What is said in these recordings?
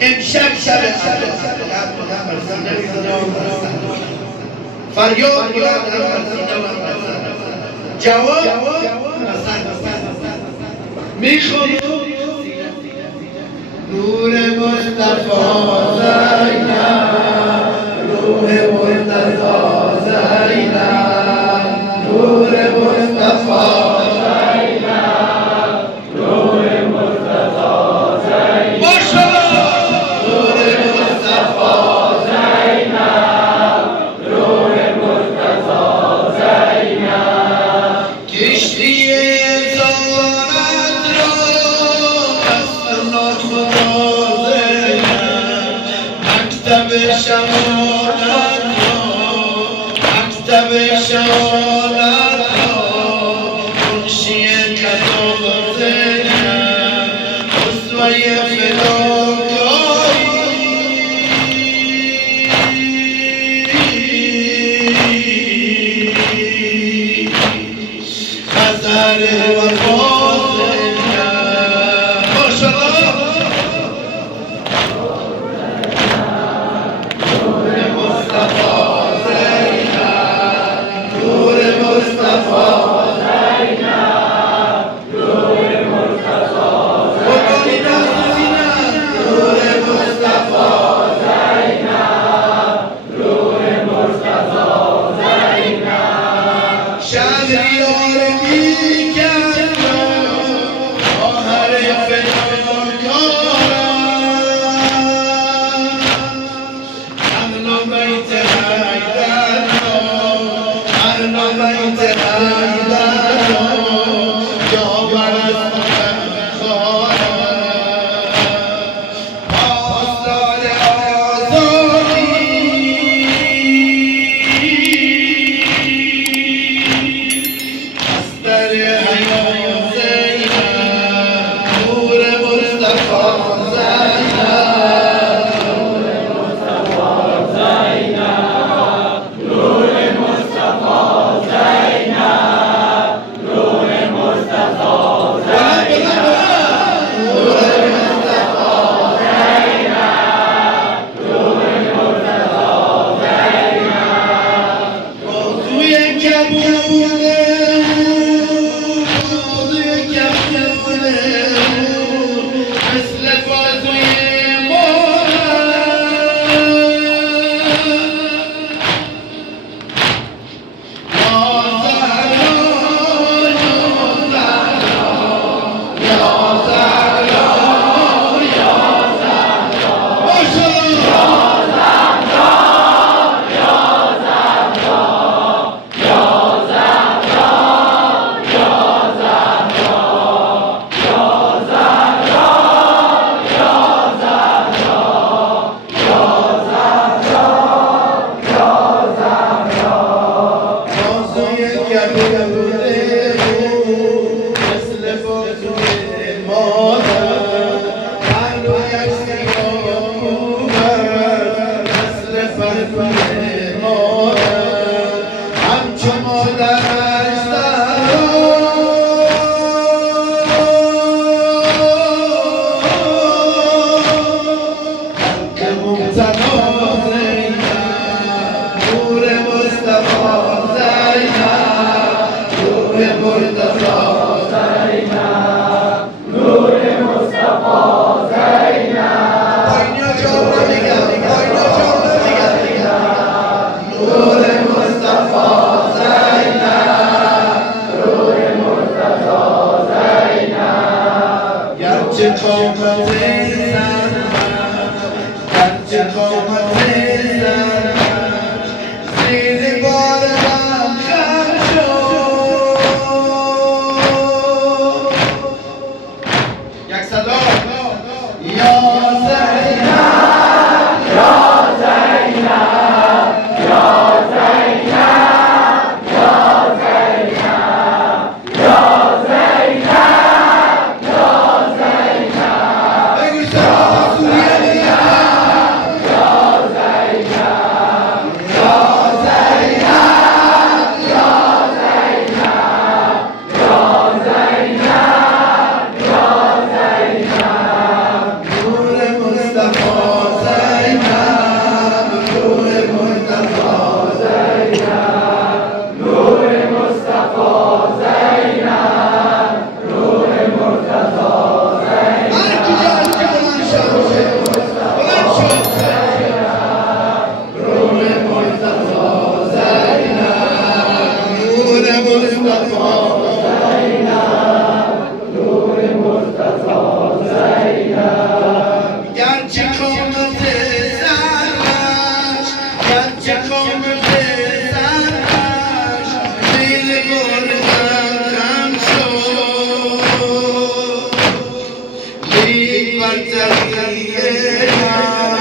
امشب شب فریاد بلند جواب میخوام نور مصطفی زینب روح مرتضی زینب نور مصطفی گرچه قامت زن گرچه قامت زن زیر بار من خم شد یک صدا یا زینب یا زینب یا زینب یا زینب یا زینب یا زینب بگو صدا سوریه یا زینب یا زینب یا زینب یا زینب یا زینب نور مصطفی زینب نور مصطفی زینب نور مصطفی زینب نور مرتضی زینب هر کجا از که بلند شد بلند شد نور مرتضی زینب نور مصطفی گرچه قامت زنش گرچه قامت زنش زیر بار من خم شد لیک برتری من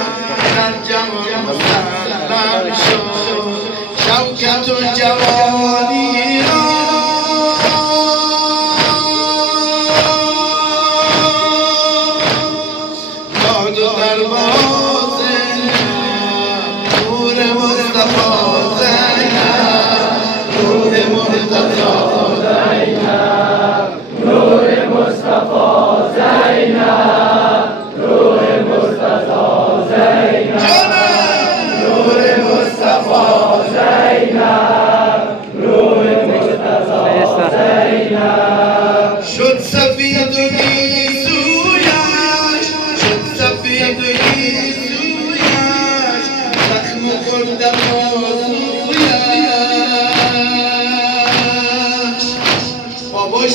در جهان مسلم شد شوکت و جوانی را داد و درواز نور مصطفی زینب نور مرتضی زینب نور مصطفی زینب نور مرتضی زینب نور مصطفی زینب نور مرتضی زینب شد سفیدگی سویش شد سفیدگی سویش زخم خوردم بازویش باباش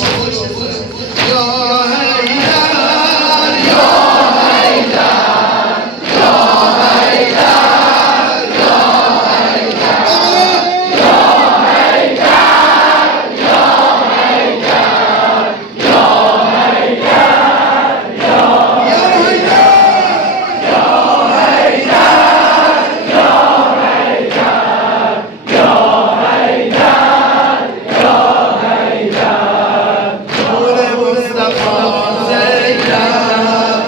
یا حیدر یا حیدر یا حیدر یا حیدر یا حیدر یا حیدر یا حیدر نور مصطفی زینب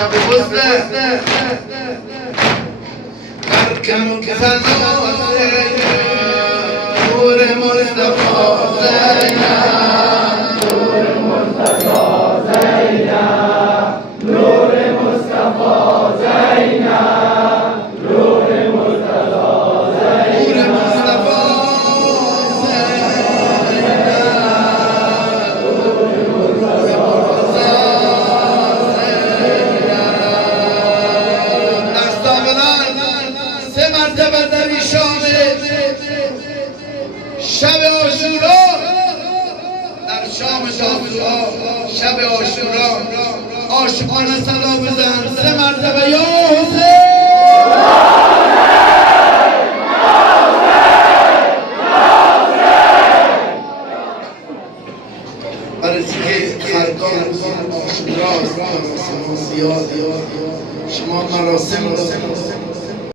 شب بزده برکم کفن نور مصطفی زینب نور مصطفی زینب نور مصطفی زینب نور مصطفی شب عاشورا در شام تاسوعا شب عاشورا عاشقانه صدا بزن 3 مرتبه یا حسین برای که خرگان عاشورا زیاد شما مراسم